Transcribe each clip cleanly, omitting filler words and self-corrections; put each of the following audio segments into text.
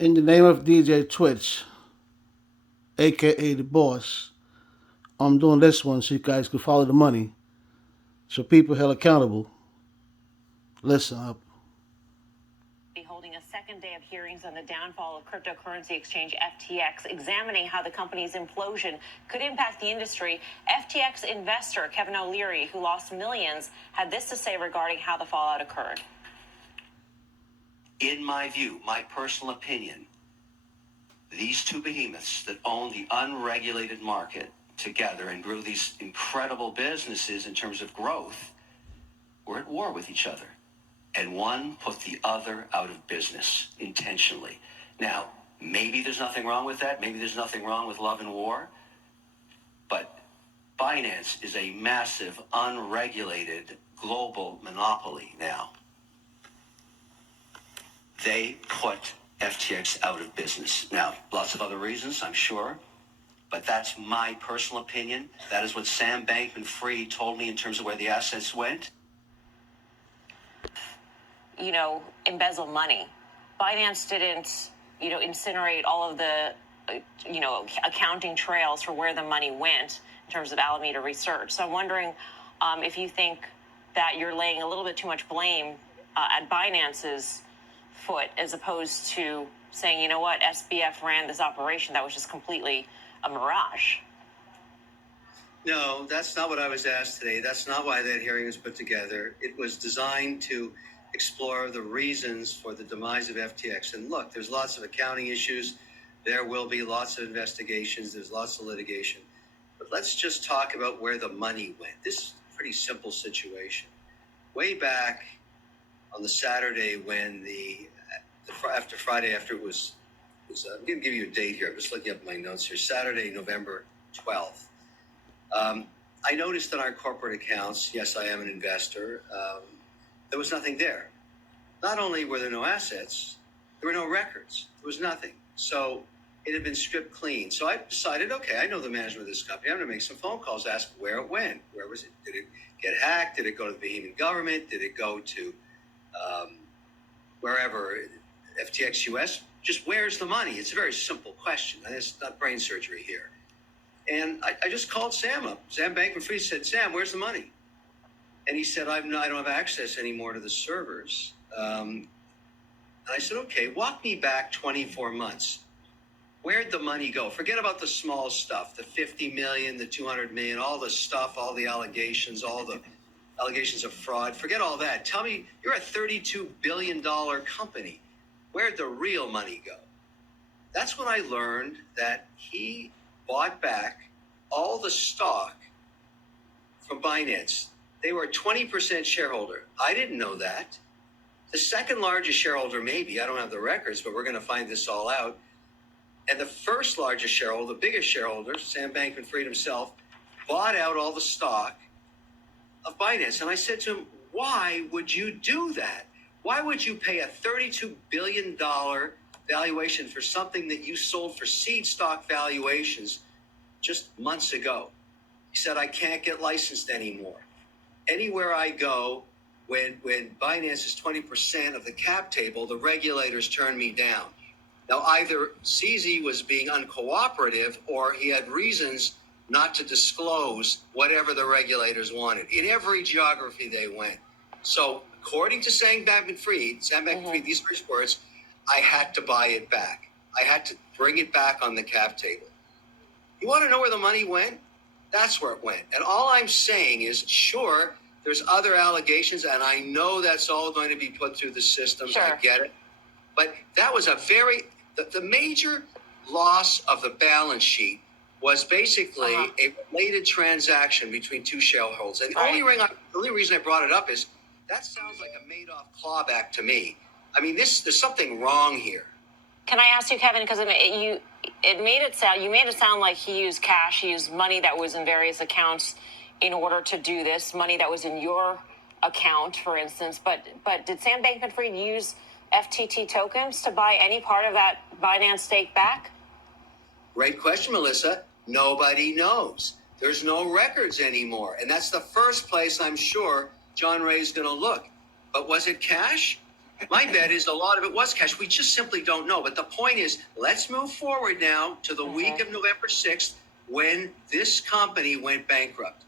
In the name of DJ Twitch, aka the boss, I'm doing this one so you guys can follow the money. So people held accountable. Listen up. Be holding a second day of hearings on the downfall of cryptocurrency exchange FTX, examining how the company's implosion could impact the industry. FTX investor Kevin O'Leary, who lost millions, had this to say regarding how the fallout occurred. In my view, my personal opinion, these two behemoths that own the unregulated market together and grew these incredible businesses in terms of growth were at war with each other. And one put the other out of business intentionally. Now, maybe there's nothing wrong with that. Maybe there's nothing wrong with love and war. But Binance is a massive, unregulated global monopoly now. They put FTX out of business. Now, lots of other reasons, I'm sure, but that's my personal opinion. That is what Sam Bankman-Fried told me in terms of where the assets went. Embezzle money. Binance didn't, incinerate all of the, accounting trails for where the money went in terms of Alameda Research. So I'm wondering if you think that you're laying a little bit too much blame at Binance's foot as opposed to saying, you know what, SBF ran this operation that was just completely a mirage. No, that's not what I was asked today. That's not why that hearing was put together. It was designed to explore the reasons for the demise of FTX. And look, there's lots of accounting issues. There will be lots of investigations. There's lots of litigation. But let's just talk about where the money went. This is a pretty simple situation. Way back on the Saturday when after Friday, after it was I'm going to give you a date here. I'm just looking up my notes here. Saturday, November 12th. I noticed in our corporate accounts, yes, I am an investor, there was nothing there. Not only were there no assets, there were no records. There was nothing. So it had been stripped clean. So I decided, okay, I know the management of this company. I'm going to make some phone calls, ask where it went. Where was it? Did it get hacked? Did it go to the Bahamian government? Did it go to wherever, FTX US? Just where's the money? It's a very simple question. It's not brain surgery here. And I just called Sam up. Sam Bankman-Fried said, Sam, where's the money? And he said, I don't have access anymore to the servers. And I said, okay, walk me back 24 months. Where'd the money go? Forget about the small stuff, the 50 million, the 200 million, all the stuff, all the allegations, all the allegations of fraud. Forget all that. Tell me, you're a $32 billion company. Where'd the real money go? That's when I learned that he bought back all the stock from Binance. They were a 20% shareholder. I didn't know that. The second largest shareholder, maybe, I don't have the records, but we're going to find this all out. And the first largest shareholder, the biggest shareholder, Sam Bankman-Fried himself, bought out all the stock of Binance. And I said to him, why would you do that? Why would you pay a $32 billion valuation for something that you sold for seed stock valuations just months ago? He said, I can't get licensed anymore. Anywhere I go, when Binance is 20% of the cap table, the regulators turn me down. Now, either CZ was being uncooperative or he had reasons not to disclose whatever the regulators wanted in every geography they went. So, according to Sam Bankman-Fried, these first words, I had to buy it back. I had to bring it back on the cap table. You want to know where the money went? That's where it went. And all I'm saying is, sure, there's other allegations, and I know that's all going to be put through the systems. Sure. I get it. But that was the major loss of the balance sheet was basically a related transaction between two shareholders. And the only reason I brought it up is that sounds like a Madoff clawback to me. I mean, there's something wrong here. Can I ask you, Kevin, because you made it sound like he used cash, he used money that was in various accounts in order to do this, money that was in your account, for instance. But did Sam Bankman-Fried use FTT tokens to buy any part of that Binance stake back? Great question, Melissa. Nobody knows. There's no records anymore. And that's the first place I'm sure John Ray is going to look. But was it cash? My bet is a lot of it was cash. We just simply don't know. But the point is, let's move forward now to the week of November 6th when this company went bankrupt.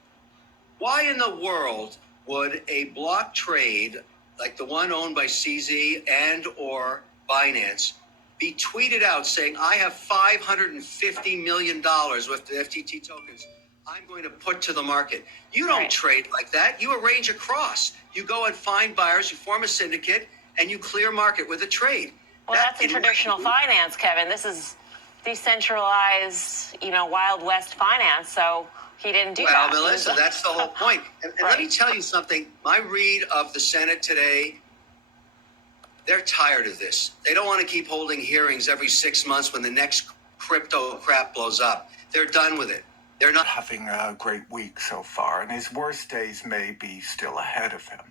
Why in the world would a block trade like the one owned by CZ and or Binance be tweeted out saying, I have $550 million worth of FTT tokens I'm going to put to the market? You don't trade like that. You arrange a cross. You go and find buyers, you form a syndicate, and you clear market with a trade. Well, that's in traditional finance, Kevin. This is decentralized, Wild West finance. So he didn't do that. Well, Melissa, that's the whole point. And let me tell you something. My read of the Senate today, they're tired of this. They don't want to keep holding hearings every 6 months when the next crypto crap blows up. They're done with it. They're not having a great week so far, and his worst days may be still ahead of him.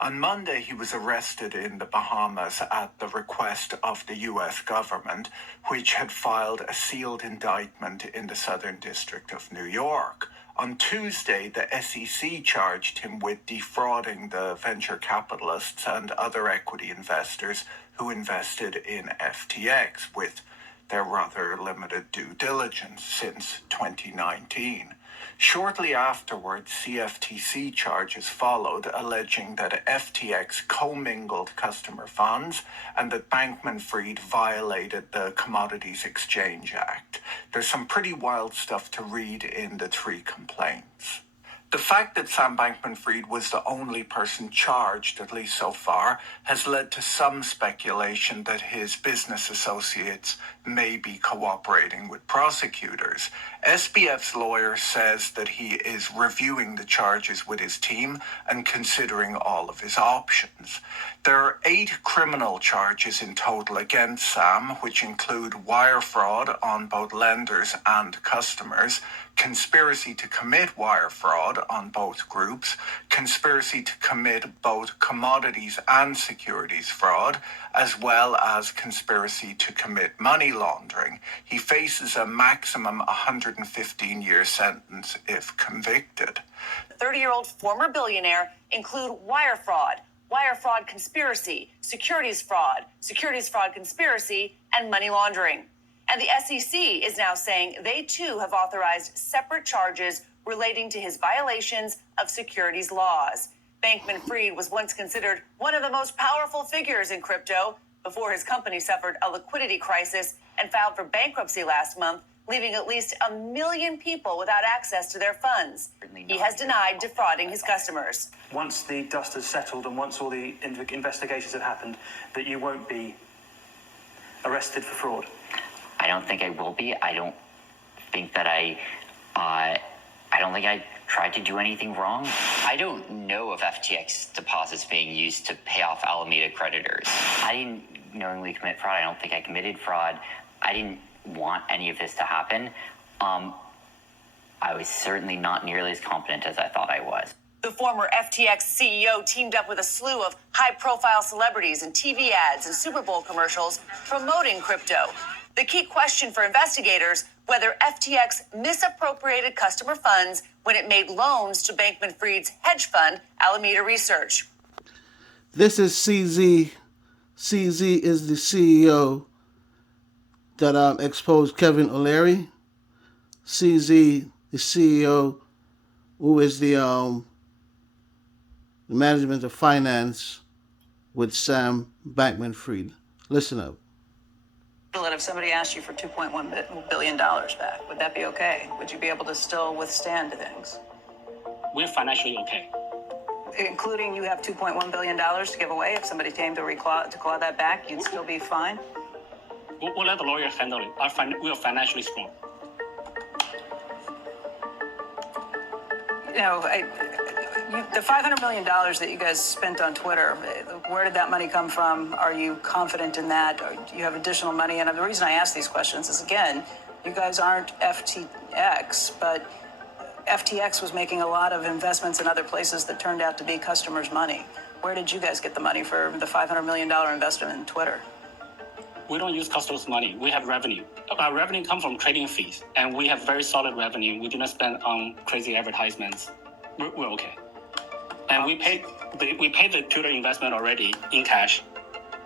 On Monday, he was arrested in the Bahamas at the request of the U.S. government, which had filed a sealed indictment in the Southern District of New York. On Tuesday, the SEC charged him with defrauding the venture capitalists and other equity investors who invested in FTX with their rather limited due diligence since 2019. Shortly afterwards, CFTC charges followed, alleging that FTX commingled customer funds and that Bankman-Fried violated the Commodities Exchange Act. There's some pretty wild stuff to read in the three complaints. The fact that Sam Bankman-Fried was the only person charged, at least so far, has led to some speculation that his business associates may be cooperating with prosecutors. SBF's lawyer says that he is reviewing the charges with his team and considering all of his options. There are 8 criminal charges in total against Sam, which include wire fraud on both lenders and customers, conspiracy to commit wire fraud on both groups, conspiracy to commit both commodities and securities fraud, as well as conspiracy to commit money laundering. He faces a maximum 115-year sentence if convicted. 30-year-old former billionaire include wire fraud conspiracy, securities fraud conspiracy, and money laundering. And the SEC is now saying they too have authorized separate charges relating to his violations of securities laws. Bankman-Fried was once considered one of the most powerful figures in crypto before his company suffered a liquidity crisis and filed for bankruptcy last month, leaving at least 1 million people without access to their funds. He has denied defrauding his customers. Once the dust has settled and once all the investigations have happened, that you won't be arrested for fraud? I don't think I will be. I don't think I tried to do anything wrong. I don't know if FTX deposits being used to pay off Alameda creditors. I didn't knowingly commit fraud. I don't think I committed fraud. I didn't want any of this to happen. I was certainly not nearly as competent as I thought I was. The former FTX CEO teamed up with a slew of high-profile celebrities in TV ads and Super Bowl commercials promoting crypto. The key question for investigators, whether FTX misappropriated customer funds when it made loans to Bankman-Fried's hedge fund, Alameda Research. This is CZ. CZ is the CEO that exposed Kevin O'Leary. CZ, the CEO, who is the management of finance with Sam Bankman-Fried. Listen up. That if somebody asked you for $2.1 billion back, would that be okay? Would you be able to still withstand things? We're financially okay. Including you have $2.1 billion to give away. If somebody came to claw that back, you'd still be fine? We'll let the lawyer handle it. We are financially strong. The $500 million that you guys spent on Twitter, where did that money come from? Are you confident in that? Or do you have additional money? And the reason I ask these questions is, again, you guys aren't FTX, but FTX was making a lot of investments in other places that turned out to be customers' money. Where did you guys get the money for the $500 million investment in Twitter? We don't use customers' money. We have revenue. Our revenue comes from trading fees, and we have very solid revenue. We do not spend on crazy advertisements. We're okay. And we paid the Twitter investment already in cash.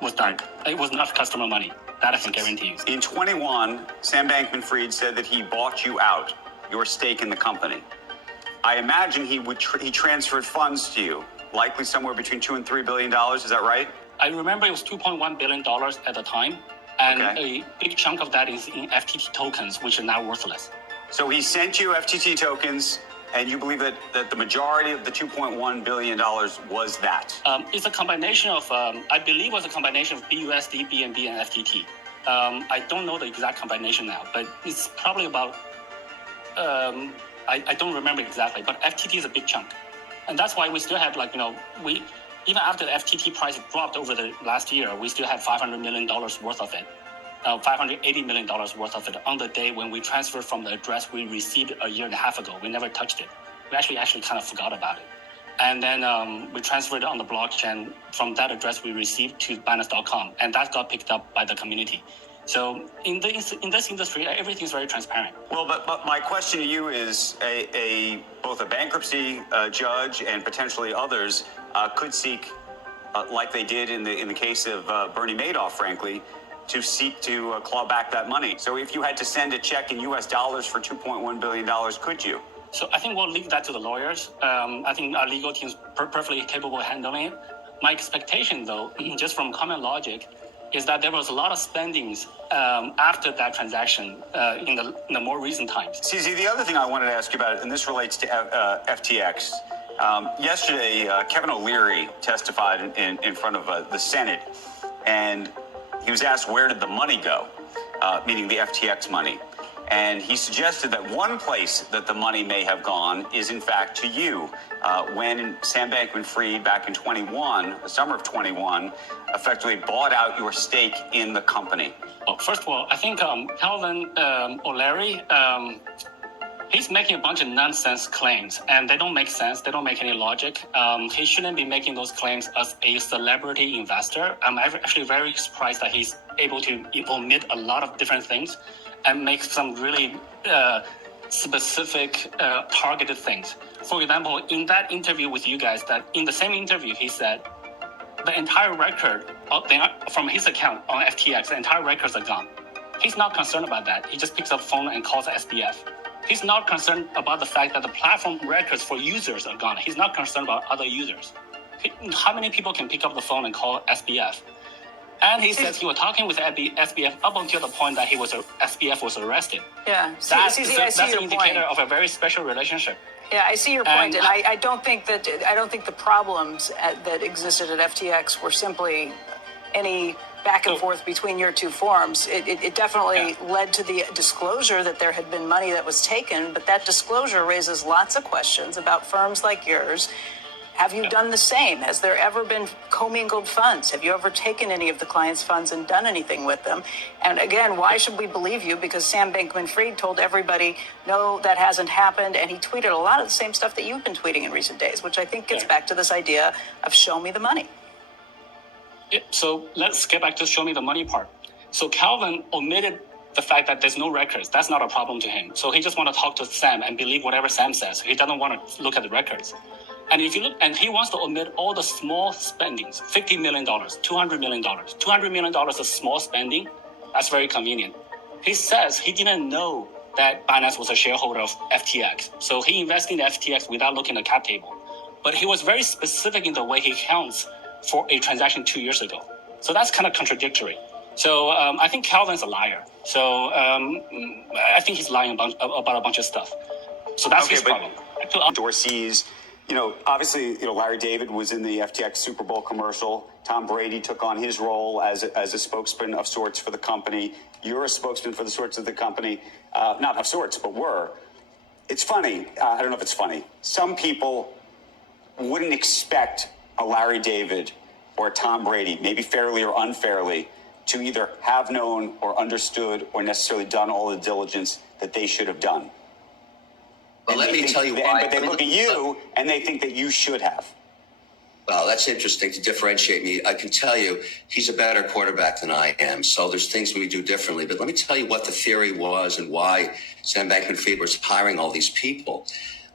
was done. It was not customer money. That I can guarantee you. In 21, Sam Bankman-Fried said that he bought you out, your stake in the company. I imagine he transferred funds to you, likely somewhere between $2 and $3 billion. Is that right? I remember it was $2.1 billion at the time, and a big chunk of that is in FTT tokens, which are now worthless. So he sent you FTT tokens, and you believe that the majority of the $2.1 billion was that? It's a combination of, I believe it was a combination of BUSD, BNB, and FTT. I don't know the exact combination now, but it's probably about, I don't remember exactly, but FTT is a big chunk. And that's why we still have, even after the FTT price dropped over the last year, we still have $500 million worth of it. $580 million worth of it on the day when we transferred from the address we received a year and a half ago. We never touched it. We actually kind of forgot about it. And then we transferred it on the blockchain from that address we received to Binance.com, and that got picked up by the community. So in this industry, everything's very transparent. Well, but my question to you is, both a bankruptcy judge and potentially others could seek, like they did in the case of Bernie Madoff, frankly, to seek to claw back that money. So if you had to send a check in US dollars for $2.1 billion, could you? So I think we'll leave that to the lawyers. I think our legal team is perfectly capable of handling it. My expectation, though, just from common logic, is that there was a lot of spendings after that transaction in the more recent times. CZ, the other thing I wanted to ask you about, and this relates to FTX. Yesterday, Kevin O'Leary testified in front of the Senate, and he was asked, where did the money go? Meaning the FTX money. And he suggested that one place that the money may have gone is, in fact, to you. When Sam Bankman-Fried, back in the summer of 21, effectively bought out your stake in the company. Well, first of all, I think Calvin O'Leary, he's making a bunch of nonsense claims, and they don't make sense. They don't make any logic. He shouldn't be making those claims as a celebrity investor. I'm actually very surprised that he's able to omit a lot of different things and make some really specific, targeted things. For example, in that interview with you guys, that in the same interview, he said the entire record from his account on FTX, the entire records are gone. He's not concerned about that. He just picks up the phone and calls SBF. He's not concerned about the fact that the platform records for users are gone. He's not concerned about other users. How many people can pick up the phone and call SBF? And he says he was talking with SBF up until the point that SBF was arrested. Yeah, that's I see an your indicator point. of a very special relationship. Yeah, I see your point, and I don't think the problems that existed at FTX were simply any back and forth between your two forums. It definitely led to the disclosure that there had been money that was taken, but that disclosure raises lots of questions about firms like yours. Have you done the same? Has there ever been commingled funds? Have you ever taken any of the clients' funds and done anything with them? And again, why should we believe you? Because Sam Bankman-Fried told everybody, no, that hasn't happened. And he tweeted a lot of the same stuff that you've been tweeting in recent days, which I think gets back to this idea of show me the money. Yeah, so let's get back to show me the money part. So Calvin omitted the fact that there's no records. That's not a problem to him. So he just want to talk to Sam and believe whatever Sam says. He doesn't want to look at the records. And if you look, and he wants to omit all the small spendings, $50 million, $200 million. $200 million is small spending. That's very convenient. He says he didn't know that Binance was a shareholder of FTX. So he invested in FTX without looking at the cap table. But he was very specific in the way he counts for a transaction 2 years ago. So that's kind of contradictory. So I think Calvin's a liar. So I think he's lying about a bunch of stuff. So that's his problem. Dorsey's, obviously, Larry David was in the FTX Super Bowl commercial. Tom Brady took on his role as a spokesman of sorts for the company. You're a spokesman for the sorts of the company. Not of sorts, but were. It's funny. I don't know if it's funny. Some people wouldn't expect a Larry David or a Tom Brady, maybe fairly or unfairly, to either have known or understood or necessarily done all the diligence that they should have done. Well, let me tell you why. But they look at you and they think that you should have. Well, that's interesting to differentiate me. I can tell you he's a better quarterback than I am. So there's things we do differently. But let me tell you what the theory was and why Sam Bankman-Fried was hiring all these people.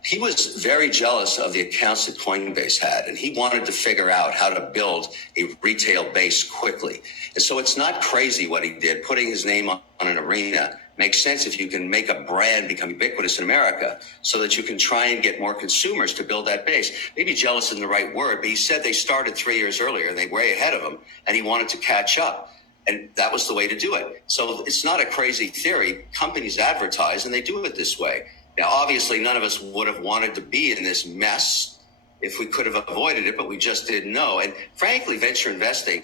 He was very jealous of the accounts that Coinbase had, and he wanted to figure out how to build a retail base quickly. And so it's not crazy what he did. Putting his name on an arena makes sense if you can make a brand become ubiquitous in America so that you can try and get more consumers to build that base. Maybe jealous isn't the right word, but he said they started 3 years earlier and they were way ahead of him, and he wanted to catch up. And that was the way to do it. So it's not a crazy theory. Companies advertise and they do it this way. Now, obviously, none of us would have wanted to be in this mess if we could have avoided it, but we just didn't know. And frankly, venture investing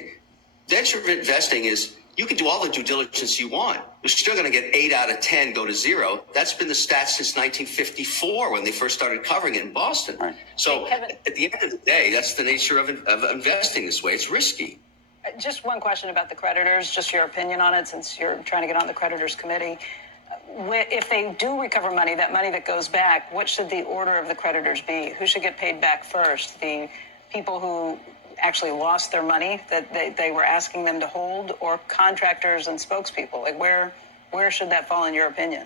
is, you can do all the due diligence you want. You're still going to get 8 out of 10 go to zero. That's been the stat since 1954 when they first started covering it in Boston. Right. So at the end of the day, that's the nature of investing this way. It's risky. Just one question about the creditors, just your opinion on it, since you're trying to get on the creditors committee. If they do recover money, that money that goes back, what should the order of the creditors be? Who should get paid back first? The people who actually lost their money that they were asking them to hold, or contractors and spokespeople? Like where should that fall in your opinion?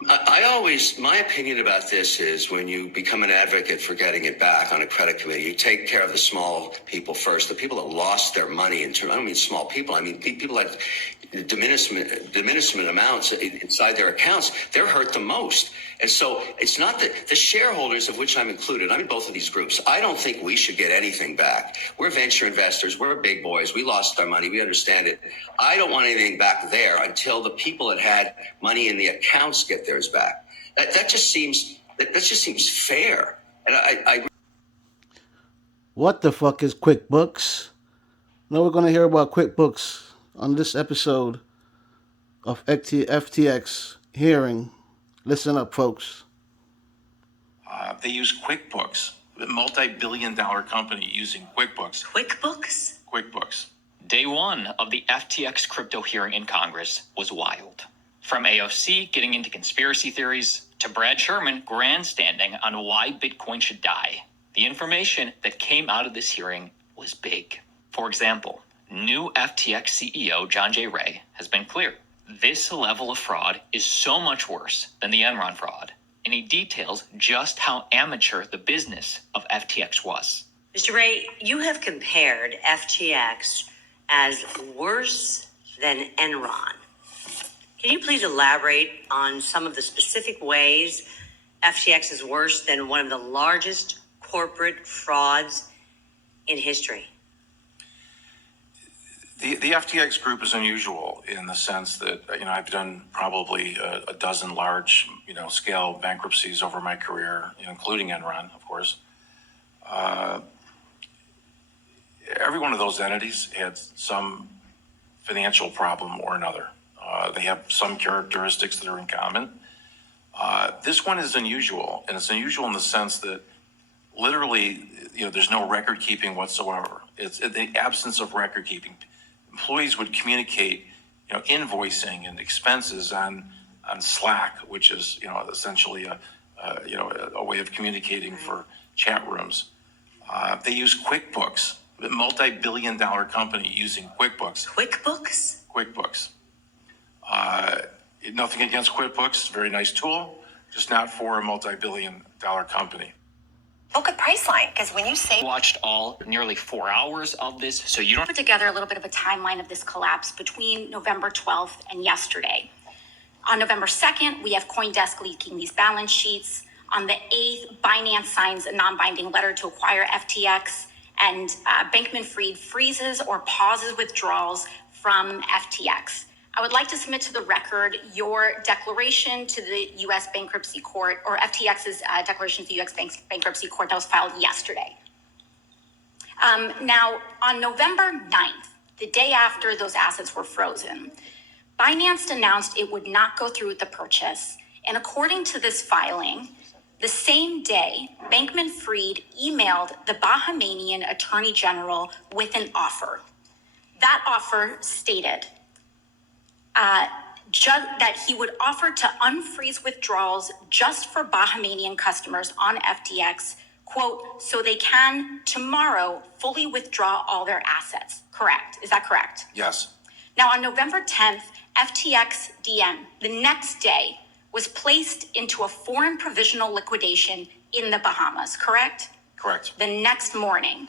My opinion about this is, when you become an advocate for getting it back on a credit committee, you take care of the small people first, the people that lost their money. I don't mean small people. I mean people like diminishment amounts inside their accounts. They're hurt the most. And so it's not that the shareholders, of which I'm included, I'm in both of these groups, I don't think we should get anything back. We're venture investors. We're big boys. We lost our money. We understand it. I don't want anything back there until the people that had money in the accounts get theirs back. That just seems fair. And I What the fuck is QuickBooks? Now we're going to hear about QuickBooks on this episode of FTX hearing. Listen up, folks. They use QuickBooks, a multi-billion-dollar company using QuickBooks. QuickBooks? QuickBooks. Day one of the FTX crypto hearing in Congress was wild. From AOC getting into conspiracy theories to Brad Sherman grandstanding on why Bitcoin should die, the information that came out of this hearing was big. For example, new FTX CEO John J. Ray has been clear. This level of fraud is so much worse than the Enron fraud, and he details just how amateur the business of FTX was. Mr. Ray, you have compared FTX as worse than Enron. Can you please elaborate on some of the specific ways FTX is worse than one of the largest corporate frauds in history? The FTX group is unusual in the sense that, I've done probably a dozen large, scale bankruptcies over my career, including Enron, of course. Every one of those entities had some financial problem or another. They have some characteristics that are in common. This one is unusual, and it's unusual in the sense that literally, there's no record keeping whatsoever. It's the absence of record keeping. Employees would communicate, invoicing and expenses on Slack, which is, essentially a way of communicating for chat rooms. They use QuickBooks, a multi-billion-dollar company using QuickBooks. QuickBooks? QuickBooks. Nothing against QuickBooks, very nice tool, just not for a multi-billion-dollar company. Look at Priceline, because when you say Watched all nearly 4 hours of this, so you don't put together a little bit of a timeline of this collapse between November 12th and yesterday. On November 2nd, we have CoinDesk leaking these balance sheets. On the 8th, Binance signs a non-binding letter to acquire FTX, and Bankman-Fried freezes or pauses withdrawals from FTX. I would like to submit to the record your declaration to the U.S. Bankruptcy Court, or FTX's declaration to the U.S. Bankruptcy Court that was filed yesterday. Now, on November 9th, the day after those assets were frozen, Binance announced it would not go through with the purchase. And according to this filing, the same day, Bankman-Fried emailed the Bahamian Attorney General with an offer. That offer stated that he would offer to unfreeze withdrawals just for Bahamian customers on FTX, quote, so they can tomorrow fully withdraw all their assets. Correct. Is that correct? Yes. Now, on November 10th, FTX DM, the next day, was placed into a foreign provisional liquidation in the Bahamas, correct? Correct. The next morning.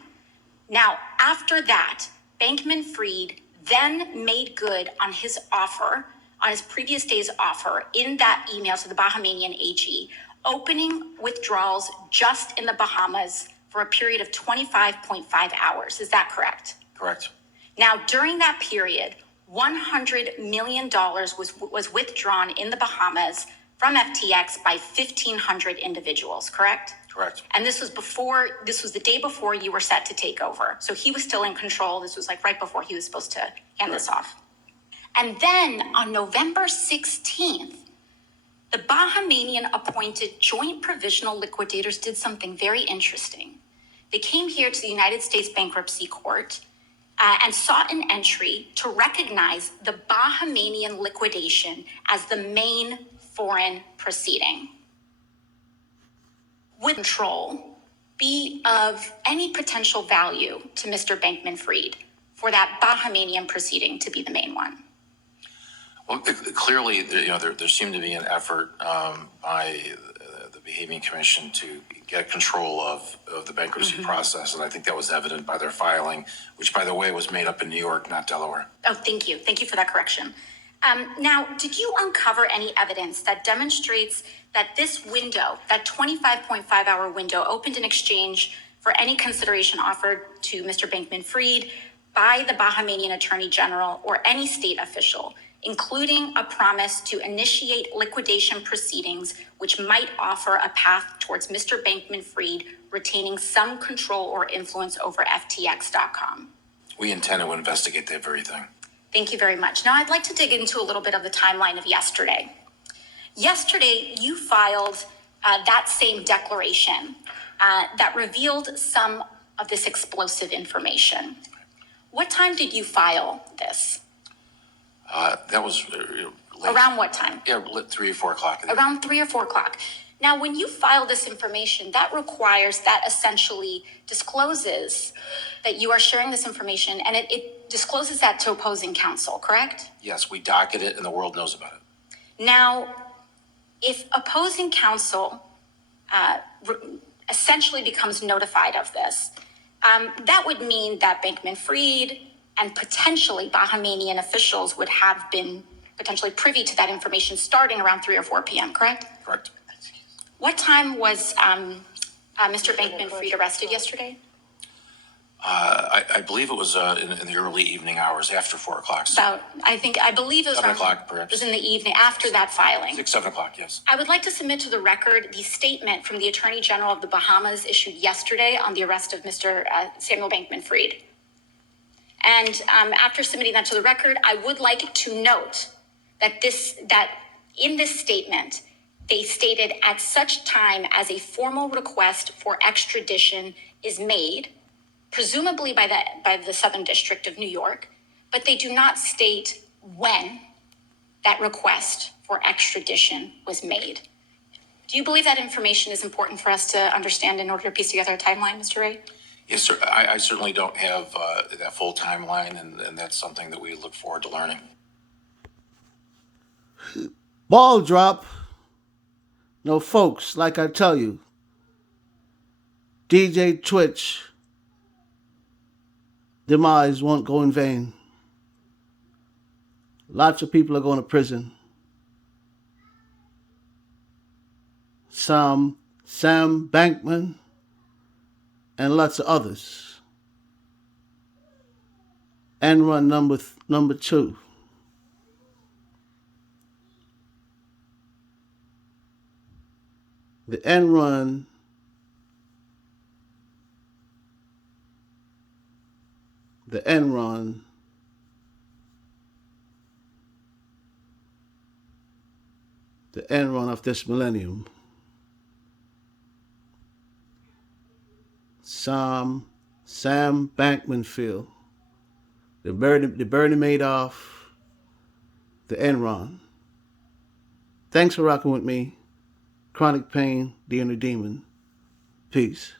Now, after that, Bankman-Fried then made good on his offer, on his previous day's offer in that email to the Bahamian AG, opening withdrawals just in the Bahamas for a period of 25.5 hours. Is that correct? Correct. Now, during that period, $100 million was withdrawn in the Bahamas from FTX by 1,500 individuals, correct? Correct. And this was the day before you were set to take over. So he was still in control. This was like right before he was supposed to hand this off. And then on November 16th, the Bahamian appointed joint provisional liquidators did something very interesting. They came here to the United States Bankruptcy Court and sought an entry to recognize the Bahamian liquidation as the main foreign proceeding. Would control be of any potential value to Mr. Bankman-Fried for that Bahamian proceeding to be the main one? Well, clearly, there seemed to be an effort by the Behaving Commission to get control of the bankruptcy process, and I think that was evident by their filing, which, by the way, was made up in New York, not Delaware. Oh, thank you. Thank you for that correction. Now, did you uncover any evidence that demonstrates that this window, that 25.5 hour window, opened in exchange for any consideration offered to Mr. Bankman-Fried by the Bahamian Attorney General or any state official, including a promise to initiate liquidation proceedings which might offer a path towards Mr. Bankman-Fried retaining some control or influence over FTX.com? We intend to investigate that very thing. Thank you very much. Now, I'd like to dig into a little bit of the timeline of yesterday. Yesterday, you filed that same declaration that revealed some of this explosive information. What time did you file this? That was late. Around what time? Yeah, 3 or 4 o'clock. Around 3 or 4 o'clock. Now, when you file this information, that requires, that essentially discloses that you are sharing this information, and it discloses that to opposing counsel, correct? Yes, we docket it, and the world knows about it. Now, if opposing counsel essentially becomes notified of this, that would mean that Bankman-Fried and potentially Bahamian officials would have been potentially privy to that information starting around 3 or 4 p.m., correct? Correct. What time was Mr. Bankman-Fried arrested yesterday? I believe it was in the early evening hours after 4 o'clock. I believe it was 7 around, o'clock, perhaps. it was in the evening after that filing. 6, 7 o'clock, yes. I would like to submit to the record the statement from the Attorney General of the Bahamas issued yesterday on the arrest of Mr. Samuel Bankman-Fried. And after submitting that to the record, I would like to note that in this statement, they stated at such time as a formal request for extradition is made, presumably by the Southern District of New York, but they do not state when that request for extradition was made. Do you believe that information is important for us to understand in order to piece together a timeline, Mr. Ray? Yes, sir. I certainly don't have that full timeline, and that's something that we look forward to learning. Ball drop. No, folks, like I tell you, DJ Twitch demise won't go in vain. Lots of people are going to prison. Sam Bankman, and lots of others. Enron number 2. The Enron of this millennium. Sam Bankman-Fried, the Bernie Madoff, the Enron. Thanks for rocking with me. Chronic Pain, the Inner Demon. Peace.